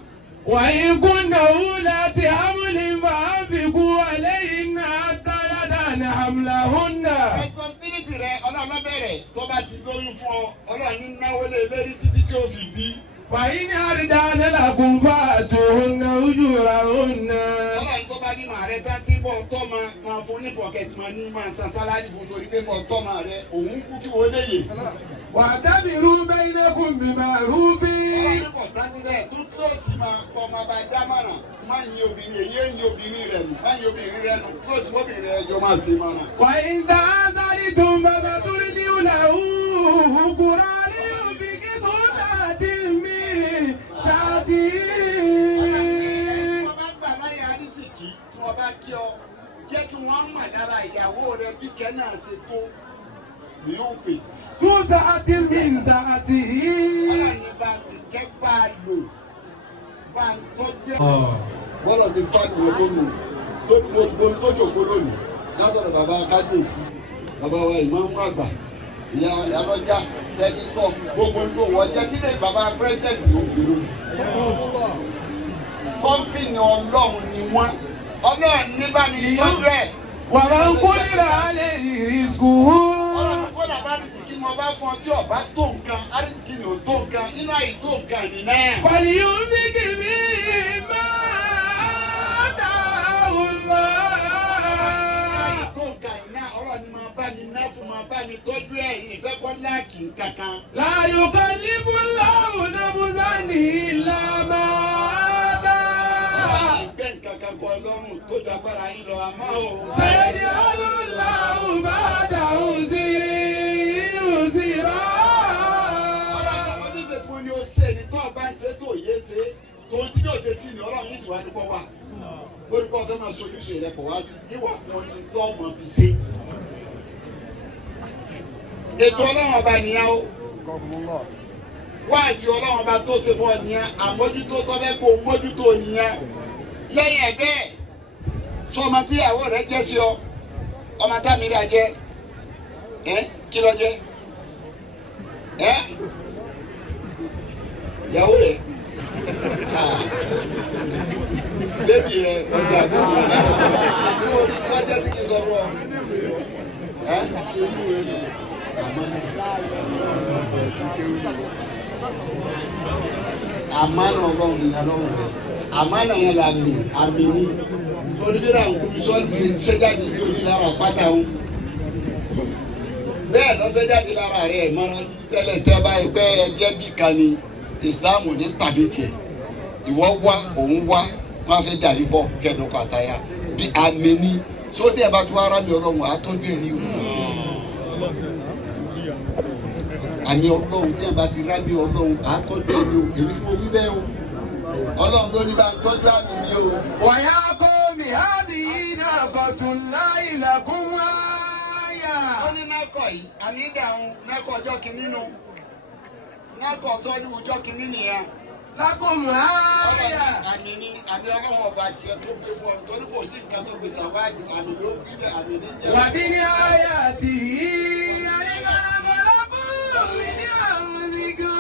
wàyí kún dàwú láti hamlin fàáfikú wàlẹ̀ iná táyàdá ní hamlahunna. responsibility rẹ ọlọ́run ló bẹ̀rẹ̀ tó bá ti lóyún fún ọ ọlọ́run ní náwó lé lérí títí tí ó fi bí. fàyín ní àrídáná làkún fàtòhùnà ujurahunna. ọlọ́run tó bá bímọ rẹ tá tí bọ́ tọ́ máa fún ní pocket money máa san sálárì fún torí pé bọ́ tọ́ máa rẹ òun kú kí wọ́n lè yè. wà á dábìrú bainakum bima'rufi. ọlọ́run kò tán síbẹ̀ tó kílòsì máa kọ́ máa bá dámọ̀ràn má yin obìnrin èyí yin obìnrin rẹ nù má yin obìnrin rẹ nù kílòsì mọ́bìnrin rẹ jọ máa ṣe máa nà. wà á ń dá sáré tó ń bá bá torí ní ìlà òkúra ní òbí kí sọ́dà ti mí ṣáàtì. wọ́n bá gbà láyé àdìsíkì tí wọ́n bá kí ọ jẹ́ kí wọ́n mọ̀ lára ìyàwó rẹ bí kẹ́ náà ṣe tó ní yóò fè ذو سعة من سعته. Ọlọ́run bá fi jẹ́ bá a lò bá a tọ́jú ẹ̀. Bọ́lá ti fáàlì wọn tó nù tó gbogbo tó jòkó lónìí látọ̀dọ̀ bàbá kábíyèsí bàbá wa ìmáàmù àgbà ìyá ìyálọ́jà sẹ́kítọ̀ gbogbo tó wọ́n jẹ́ kí lè bàbá pírẹ́sidẹ̀ntì ó fi lónìí. Kọ́mpìnì ọlọ́run ni wọ́n ọlọ́run ní bá mi tọ́jú ẹ̀. ومن قدر عليه رزقه. Ọlọ́run kó làbá mi sì kí mo bá fún ọ tí ọba tó nǹkan àrísìkí ni ò tó nǹkan iná yìí tó nǹkan ní náà. فليمسك مما آتاه الله. Tó nǹkan yìí náà ọ̀rọ̀ ni máa bá mi ná fún máa bá mi tọ́jú ẹ̀ ìfẹ́ kọ́ láàkì kankan. لا يكلف الله نفسا إلا ما آتاها. Ìgbẹ́ nǹkan kan kọ ọlọ́run tó dàgbára yín lọ àmọ́ o. سيجعل الله بعد عسر يسرا. Ọlọ́run ọdún ṣe tí wọ́n ní ó ṣe ní tó ọba ń ṣe tó yé ṣe tó ń tí yóò ṣe sí ni ọlọ́run yìí sì wá ní kọ́ wà. Lórúkọ ọ̀sẹ̀ máa ṣojúṣe rẹ̀ pọ̀ wá sí ìwà fún ọ ní tó ọmọ fi ṣe. Ètò ọlọ́run ọba nìyẹn o. Wáàsí ọlọ́run ọba tó ṣe fún ọ nìyẹn àmójútó tó fẹ́ kó mójútó nìyẹn. Lẹ́yìn ẹ̀ bẹ́ẹ̀ sọ ọmọ tí ìyàwó rẹ̀ jẹ́ sí ọ ọmọ táàmì rẹ̀ jẹ́ kí ló jẹ́ ìyàwó rẹ̀ bébì rẹ̀ ọgbà bébì rẹ̀ náà tí o ní tọ́jẹ́ sí kí n sọ fún ọ. Àmánà ọlọ́run nìyẹn lọ́rùn rẹ̀ àmánà yẹn là mí àmì ní onídìrí àwọn kùmí sọ́ọ̀dì ṣẹ́jáde ní onílára pátá wọn. Bẹ́ẹ̀ lọ́sẹ̀jáde lára rẹ̀ mọ́ra tẹ́lẹ̀ tẹ́ báyìí pé ẹjẹ́ bí kan ni Islam ní tàbí tiẹ̀ ìwọ wá òun wá wọn á fẹ́ dàbí bọ́ kẹ́dùnkọ àtàyà bí àmì ní sóòtì ẹ̀ bá tún ara mi ọlọ́run àtọ́jú ẹ̀ ní o. Àmì ọlọ́run tí ẹ̀ bá ti rá mi ọlọ́run àtọ́jú ẹ̀ ní o èmi kí mo wí bẹ́ẹ̀ o. Ọlọ́run ló ní bá ń tọ́jú àmì mi o. ويا قوم هذه ناقة الله لكم آية. Ó ní nákọ̀ yìí àmì ìdáhùn nákọ̀ ọjọ́ kìíní nu nákọ̀ sọ́ọ́dù ọjọ́ kìíní nìyẹn. لكم آية. Àmì ni àmì ọlọ́run ọba tiẹ̀ tó gbé fún ọ nítorí kò sí nǹkan tó gbé sàwájú àmì ló gbé bẹ́ẹ̀ àmì ní jẹ́. ومن آياته أن خلقكم من أنفسكم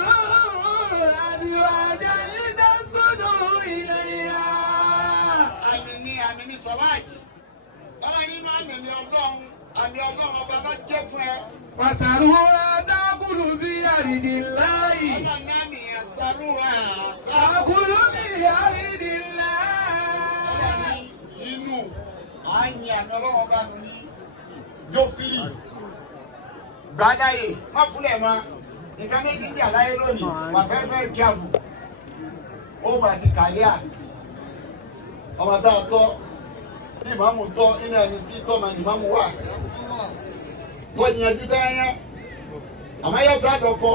أزواجا لتسكنوا إليها. Àmì ni sàwájú. Ọlọ́run nínú àmì ọlọ́run ọba ló jẹ́ fún ẹ. وذروها تأكل في أرض الله. Ọlọ́run ní àmì yẹn sàrúwà. تأكل في أرض الله. Inú àyìn àmì ọlọ́run ọba nù ní Jófìrì. Gbàdáyè má fúnlẹ̀ mọ́ nǹkan méjì ń jà láyé lónìí wà fẹ́fẹ́ kíáfù. Ó mà ti kàlíà ọmọ tá a tọ́ tí ìmáàmù tọ́ inú ẹni tí tọ́ ma ní ìmáàmù wà. Tó yanjú táyà àmọ́ yóò sá dọ̀kọ́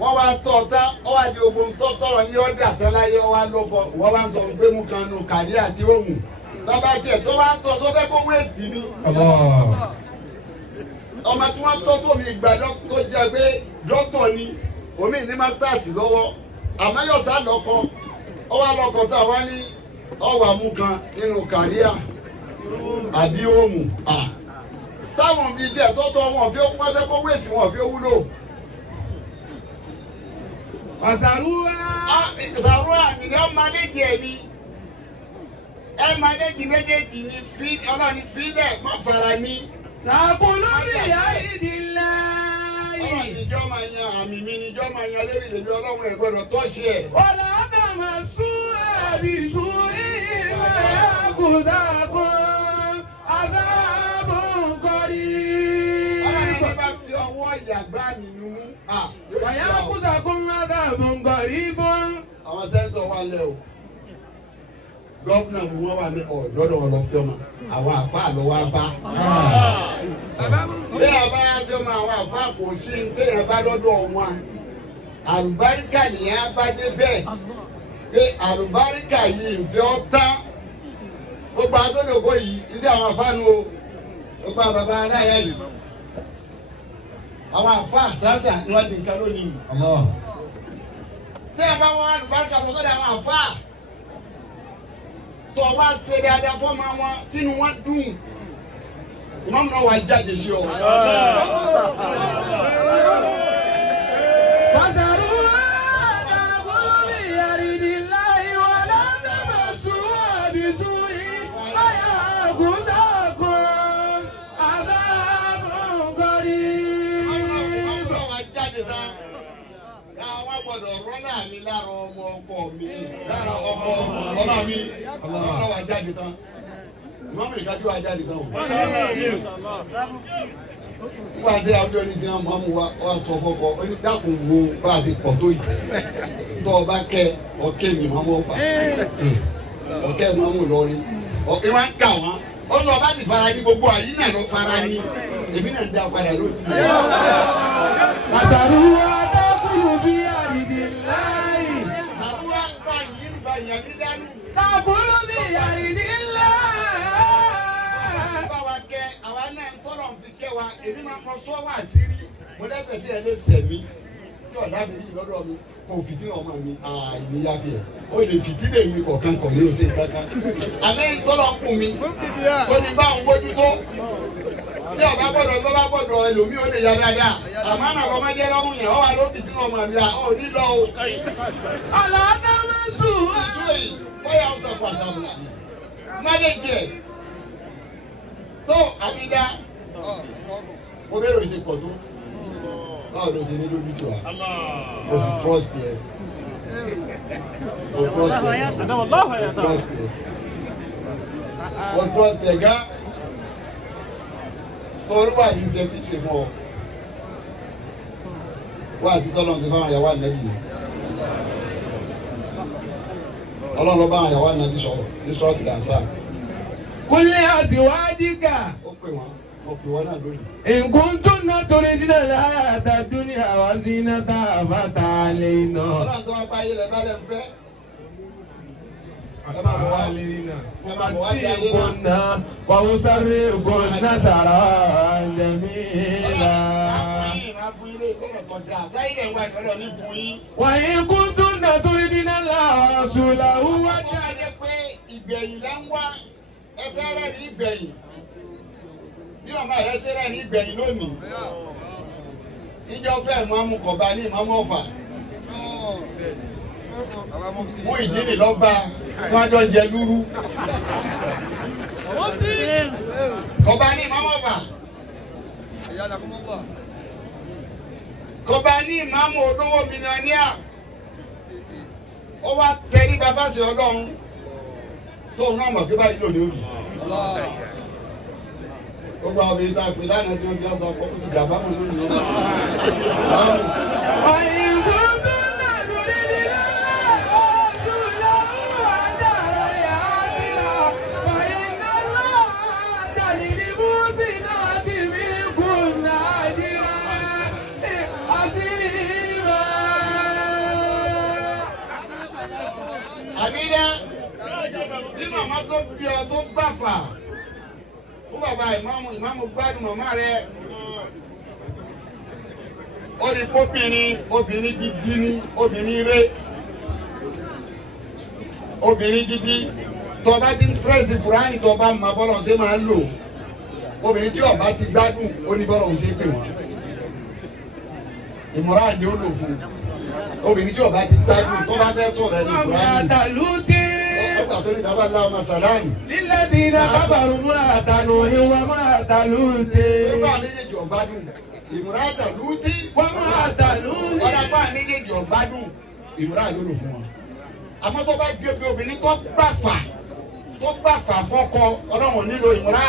wọ́n wá tọ́ ọ̀tá ọ wá di ogun tọ́tọ́rọ̀ ní ọ̀dà tán láyé ọ wá lọ́kọ̀ wọ́n wá ń sọ pé mú kan nù kàdí àti òmù bàbá tiẹ̀ tó wá ń tọ́ sọ́fẹ́ kó wéèsì ni. Ọmọ tí wọ́n tọ́ tó mi gbà tó jẹ́ pé dọ́tọ̀ ni omi ní masters lọ́wọ́ àmọ́ yóò sá lọ́kọ́ ọ wá lọ́kọ̀ tá a wá ní ọwà mú kan nínú kàríà àbí òmù sáwọn bíi díẹ̀ tọ́tọ́ wọn fi wọ́n fẹ́ kó wéèsì wọn fi wúlò. وذروها. Ìsàrú àmì ni ó mánéjì ẹ̀mí ẹ mánéjì méjèèjì ni ọlọ́ni fílẹ̀ má fara ní. تأكل في أرض الله. Ọlọ́run ìjọ máa yan àmì mi ni ìjọ máa yan lérí ìlú ọlọ́run ẹ̀ gbọ́dọ̀ tọ́ṣì ẹ̀. ولا تمسوها بسوء فيأخذكم عذاب قريب. Ọlọ́run tó bá fi ọwọ́ ìyàgbá mi nù ú. ويأخذكم عذاب قريب. Àwọn sẹ́ńtọ̀ wà lẹ́ o. Gọ́fúnà bí wọ́n wà ní ọ̀dọ́dọ̀ wọn lọ fi ọmọ àwọn àfáà lọ wá bá. Bí a bá fi ọmọ àwọn àfáà kò sí ní téèyàn bá dọ́dọ̀ wọn. Àlùbáríkà nìyẹn bá dé bẹ́ẹ̀. Pé àlùbáríkà yìí ń fi ọ́ tán. Gbogbo àtọ́jọ́kọ́ yìí iṣẹ́ àwọn àfáà nù o. Gbogbo àwọn bàbá aláya yìí. àwọn àfa àṣàṣà ni wọ́n di nǹkan lónìí. tí a bá wọn àlùbáríkà tó sọ́dọ̀ àwọn àfa tó wá ṣe dáadáa fọ́ọ̀mù wọn tínú wọn dùn ìmáàmù náà wà jáde sí ọ. Rọ́nà mi lára ọmọ ọkọ mi lára ọkọ ọmọ mi ọmọ wa jáde tán ìmọ̀mù ìkájú wa jáde tán o. Nígbà tí àwùjọ ní ti máa mú wa sọ fọkọ ó ní dákun wo bá a ṣe pọ̀ tó yìí tó o bá kẹ ọkẹ mi máa mú ọfà ọkẹ máa mú lọrin ọkẹ wa ń kà wọn ó lọ bá ti fara ní gbogbo àyí náà lọ fara ní èmi náà ń dá padà lónìí. Àṣàrù wa dákúrú bí àrídì láì. Àbúrò àgbà yìí nígbà yẹn mi dánú. Dákúrú bí àrídì láì. Báwa kẹ àwa náà ń tọ́lọ̀ fi kẹ́ wa èmi máa mọ sọ́wọ́ àṣírí mo lẹ́sẹ̀ tí ẹ lè sẹ̀ mí tí ọ̀dà mi yìí lọ́dọ̀ mi kò fìdí ọmọ mi ìníyà fi ẹ̀ o lè fìdí lè mi kọ̀ọ̀kan kọ̀ ní oṣù kankan àmì tọ́lọ̀ ń kún mi tó ní bá òun bójú tó bí ọba gbọ́dọ̀ lọ́ba gbọ́dọ̀ ẹlòmíì ó lè ya dáadáa àmọ́ àná lọ́mọdé lọ́mú yẹn ọ wà ló fìdí ọmọ mi à ó ní lọ o. Àlàdá mẹ́sùn. Ìṣúwèé fọ́yà ọ̀sán pàṣẹ mánéjì tó àbídá mo bẹ̀rẹ̀ òsì pọ̀ tó báwo ló ṣe ní lójú tiwa mo sì trust yẹ mo trust yẹ mo trust yẹ gá sọ olúwa yìí tẹ ti ṣe fún ọ wá sí tọ́lọ́ ṣe fáwọn àyàwó ànábì yìí ọlọ́run ló bá àwọn àyàwó ànábì sọ̀rọ̀ ní sọ́ọ̀tì dànsá. Kúnlẹ̀ àṣìwádìíkà. Ó pè wọ́n náà lónìí. In kuntunna turidna al-hayata ad-dunya wa zinataha fata'alayna. Ọlọ́run tó wá bá ayé rẹ̀ bá lẹ̀ ń fẹ́. Ẹ máa bọ̀ wá. Kunna wa usarrikunna sarahan jamila. Máa fún ilé ìgbọ́nà tó dáa. Sáyé lè wá ìfẹ́lẹ́ ní fún yín. Wa in kuntunna turidna Allaha wa rasulahu wa Wọ́n tó wá jẹ́ pé ìgbẹ̀yìn là ń wá. Ẹ fẹ́ rẹ̀ ní ìgbẹ̀yìn. Bí màmá rẹ̀ ṣe rẹ̀ ní ìgbẹ̀yìn lónìí. Ìjọ fẹ́ ìmáàmù Kọ̀bá ní Ìmáàmù Ọ̀fà. Mú ìdílé lọ́gbà tí wọ́n jọ jẹ lúrú. Kọ̀bá ní Ìmáàmù Ọ̀fà. Kọ̀bá ní Ìmáàmù olówó mílíọ̀nìà. Ó wá tẹrí bàbá sí Ọlọ́run. Tóun náà mọ̀ pé báyìí lónìí ó rí. Gbogbo àwọn obìnrin tá a pè lánàá tí wọ́n fi aṣọ ọkọ̀ tó ti dàbá mọ̀ lónìí. in kuntunna turidna Allaha wa rasulahu wa ad-dara al-akhirah fa inna Allaha a'adda lil-muhsinati minkunna ajran 'azima. Àbídá bí màmá tó bí ọ tó gbàfà fún bàbá ìmáàmù gbádùn màmá rẹ̀ ó ní obìnrin gidi ní obìnrin rẹ̀ obìnrin gidi tó bá ti ń tírẹ̀sì Kùránì tó bá máa bọ́lọ̀ ṣe máa ń lò obìnrin tí ó bá ti gbádùn ó ní bọ́lọ̀ ṣe pè wọ́n ìmọ̀ràn ni ó lò fún obìnrin tí ó bá ti gbádùn tó bá fẹ́ sọ̀rọ̀ ẹni Kùránì. Ọgbà tó ní dábà láwọn masalani. Lilladhina kafaru imra'ata Nuhin wa imra'ata Lutin. Nígbà méjèèjì ọ̀gbádùn, imra'ata Lutin. Wa imra'ata Lutin. Ọ̀dàpá méjèèjì ọ̀gbádùn, ìmúra lóru fún wọn. Àmọ́ tó bá gbé bí obìnrin tó gbàfà fọ́kọ ọlọ́run nílò ìmúra.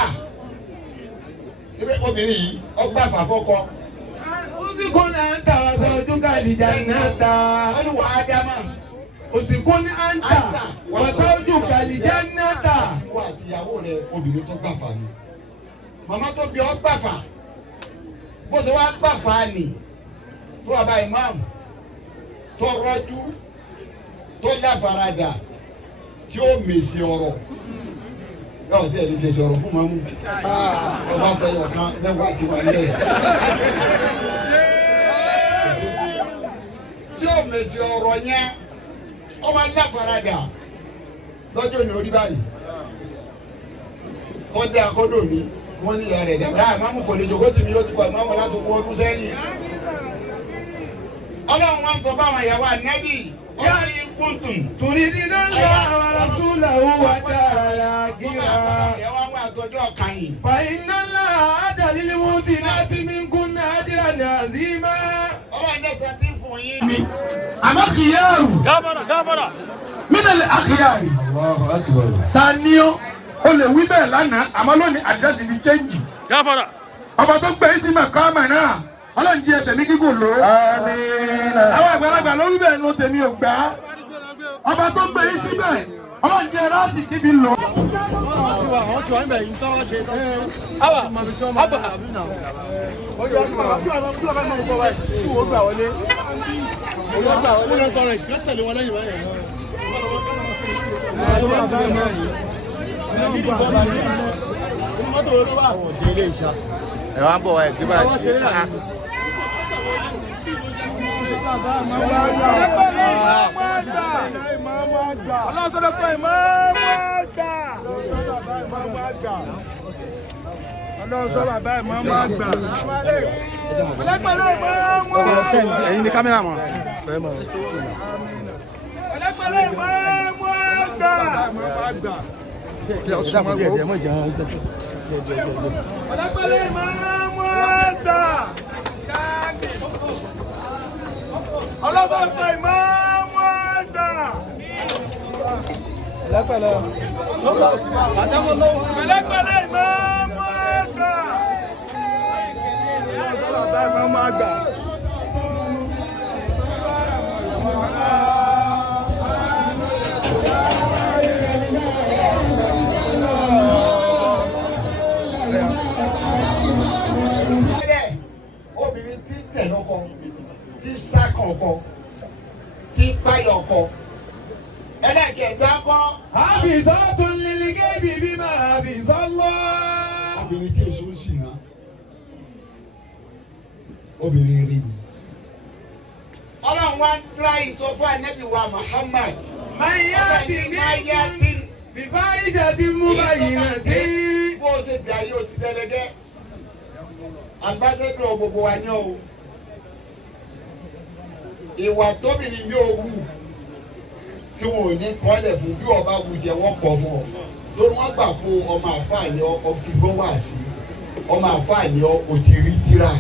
Ibi obìnrin yìí ó gbàfà fọ́kọ. Usikun anta wa zawjuka al-jannata. Wọ́n ní wàá dámà. Usikun anta wa zawjuka al-jannata. Wọ́n àti ìyàwó rẹ̀ obìnrin tó gbàfà ni. Màmá tó bí ọ gbàfà. Bó ṣe wá gbàfà ni fún bàbá ìmáàmù tó rọ́jú tó láfaradà tí ó mèsì ọ̀rọ̀. Yóò tẹ́ ẹ̀ ní fèsì ọ̀rọ̀ fún màmú. Ọba fẹ́ yọ̀ kan lẹ́wọ́ àti wà nílẹ̀. mèsì ọ̀rọ̀ yẹn ọmọ aláfaradà lọ́jọ́ ní orí báyìí wọ́n dé akọ́dọ̀ mi wọ́n ní ìyá rẹ̀ dẹ́gbẹ́ àmọ́ kò lè jòkó tì mí yóò ti pọ̀ àmọ́ láti kó ọdún sẹ́yìn. ọlọ́run wọn sọ fáwọn ìyàwó ànábì ọ̀rọ̀ yìí kùntùn. turidina Allaha wa rasulahu wa dara gira. ìyàwó àwọn àtọ́jọ́ kan yìí. fa inna Allaha adda lil muhsinati minkunna ajran azima. ọlọ́run dẹ́sẹ̀ tí fún yín. àmọ́ kìyàrú. gáfàrà. mínàlì àkìyàrí. Taniọ́ o lè wí bẹ́ẹ̀ lánàá àmọ́ lónìí àdírẹ́sì ti chẹ́ǹjì. gáfàrà. ọba tó gbé sí màkàmà náà ọlọ́run jí ẹ̀tẹ̀ ní kíkò lò. àwọn àgbàlagbà ló wí bẹ́ẹ̀ nu tèmi ò gbà. ọba tó gbé síbẹ̀ ọlọ́run jí ẹ̀rọ́sì kíbi lò. ẹ wá ń bọ̀ wá ẹ̀ gbé báyìí. ẹ̀yin ni kámẹ́rà mọ̀. obìnrin tí tẹ̀ lọ́kọ tí sákàn ọkọ tí páyọ̀ ọkọ ẹlẹ́kẹ̀ẹ́ta kọ́. hafizatun lil ghaibi bima hafizallah. obìnrin tí èso ń sì ná obìnrin rí ni. ọlọ́run wá ń tra ìsọfún ànábì wa Muhammad. mayati bifahijatin mubayyinatin. bó o ṣe bí ayé o ti dẹ́lẹ́gẹ́ ambassador gbogbo wa ní o ìwà tóbìnrin yóò wù tí wọn ò ní kọ́lẹ̀ fún bí ọba wù jẹ́ wọ́n kọ́ fún ọ torí wọ́n gbà kó ọmọ àfáàní ọ ti gbọ́ wá sí ọmọ àfáàní ọ ti rí tíra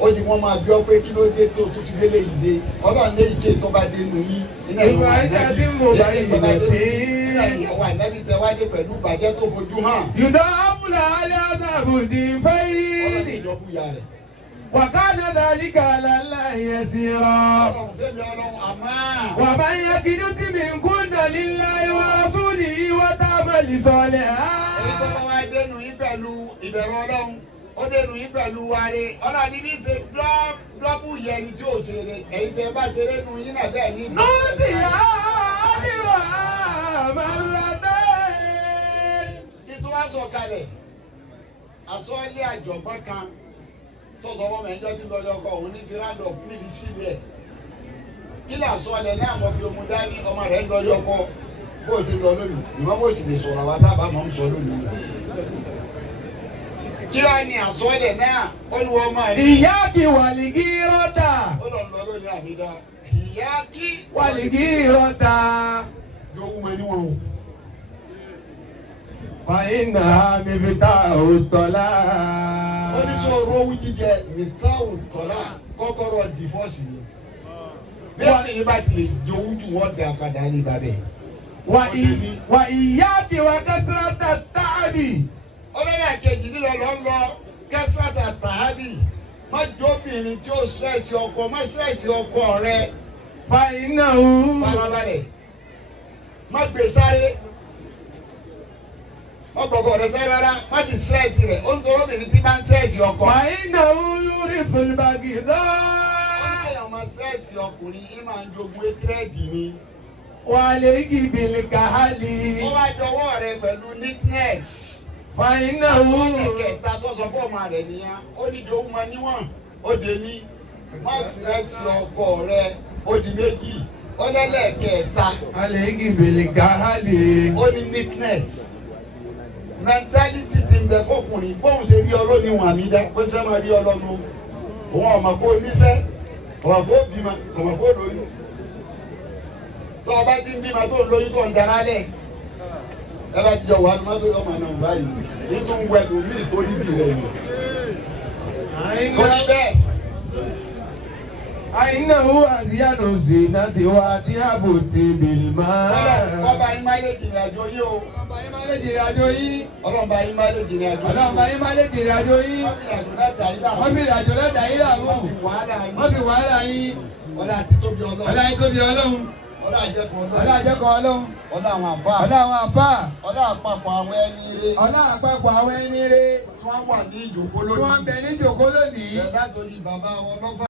ó ti wọ́n máa bí ọ pé kí ló dé tó tó ti délé yìí dé ọlọ́run lé ìké tó bá dé nù yín. ìwà ìjà tí mo bá yìí lọ tí. ìyàwó ànábì tẹ wájú pẹ̀lú ìbàjẹ́ tó fojú hàn. yùdọ̀ àbúlà alẹ́ àtàbùdì fẹ́yìí. ọlọ́run ìjọba ìyá rẹ̀. وكان ذلك على الله يسيرا ومن يقنت منكن لله ورسوله وتعمل صالحا. ó dẹnu yín pẹ̀lú wáre ọlọ́run níbi ṣe dọ́bù yẹni tí ò ṣeré ẹ̀yin tẹ́ bá ṣeré nu yín náà bẹ́ẹ̀ ní. nọ́ọ̀tì àdìrà màlúwàdé. títún wá sọ kalẹ̀ àsọ̀lẹ̀ àjọ̀gbọ́n kan tó sọ fún mi ẹjọ́ tí lọ́jọ́ kọ òun ní fi rádọ̀ ní fi sílẹ̀ kí là sọ̀lẹ̀ náà mo fi omi dání ọmọ rẹ̀ ń lọ́jọ́ kọ bó o sì lọ lónìí ìwọ́n bó sì lè sọ̀rọ̀ àwa tá a bá mọ̀ ń sọ lónìí. kí wàá ní àsọ̀lẹ̀ náà ó ní wọ́n máa rí. ìyá kí wàlígí rọ́tà. ó lọ lọ lónìí àmìdá ìyá kí wàlígí rọ́tà. yóò wú mọ níwọ̀n o. fàyínà mi fi ta òtọ́lá. ó ní sọ owó jíjẹ mr òtọ́lá kọ́kọ́rọ́ dìfọ́sì ni. bí wọ́n ní bá ti lè jẹ owó jù wọ́n dẹ àpàdé alẹ́ ìbàbẹ̀. wà ìyá kí wà kẹ́sìrọ́tà tààbì. ọlọ́yà kejì nílò lọ́lọ́ kẹ́sàtà tàhábì má jóbìnrin tí ó sírẹ́sì ọkọ má sírẹ́sì ọkọ rẹ. fàyínà ó. farabalẹ̀ má gbé sáré má gbọ̀gọ̀ rẹ sáré rárá má sì sírẹ́sì rẹ̀ ó ń tọrọ obìnrin tí bá ń sírẹ́sì ọkọ. fàyínà ó lórí fúnibàgì lọ. ọlọ́yà ọmọ sírẹ́sì ọkùnrin yìí máa ń jogún etirẹ́ẹ̀dì ni. wàlẹ̀ igi bìlì kàhálì. ó wá dọwọ́ rẹ pẹ̀lú neatness. fàyínà ó. kẹta tó sọ fún ọmọ rẹ nìyẹn ó ní ìdòwú ma níwọ̀n ó dé ní má sírẹ́sì ọkọ rẹ ó di méjì ó lẹ́lẹ́kẹ̀ẹ́ta Àlèkì bèlè káhálè. ó ní neatness mentality ti ń bẹ fọkùnrin bóun ṣe rí ọlọ́ni wọn àmì dá bó ṣe máa rí ọlọ́nu òun ọmọ kó níṣẹ́ ọmọ kó bímọ ọmọ kó lóyún tó o bá ti ń bímọ tó ń lóyún tó ń dara lẹ̀ ẹ bá jíjọ wà ní mọ́tò ọmọ náà báyìí ní tó ń wẹ lómi tó níbi rẹ̀ ni tó ní bẹ́ẹ̀. Àìnáwó àzíyànà sí láti wá tí ààbò ti bìlmá. Ọlọ́ba yín máa lè jìnnà àjò yìí o. Ọlọ́ba yín máa lè jìnnà àjò yìí. Ọlọ́ba yín máa lè jìnnà àjò yìí. Ọlọ́ba yín máa lè jìnnà àjò yìí. Wọ́n fi ìrìnàjò náà dà yín láàmú. Wọ́n fi ìrìnàjò náà dà yín láàmú. Wọ́n fi wàhálà yín. Ọlá àti tóbi Ọlọ́run. Ọlá yín tóbi Ọlọ́run. Ọlá àjẹkùn Ọlọ́run. Ọlá àjẹkùn Ọlọ́run. Ọlá àwọn àfáà. Ọlá àwọn àfáà. Ọlá àpapọ̀ àwọn ẹni ire. Ọlá àpapọ̀ àwọn ẹni ire. Tí wọ́n wà ní ìjòkó lónìí. Tí wọ́n bẹ ní ìjòkó lónìí. Bẹ̀rẹ̀ látòrí bàbá wọn lọ́fà.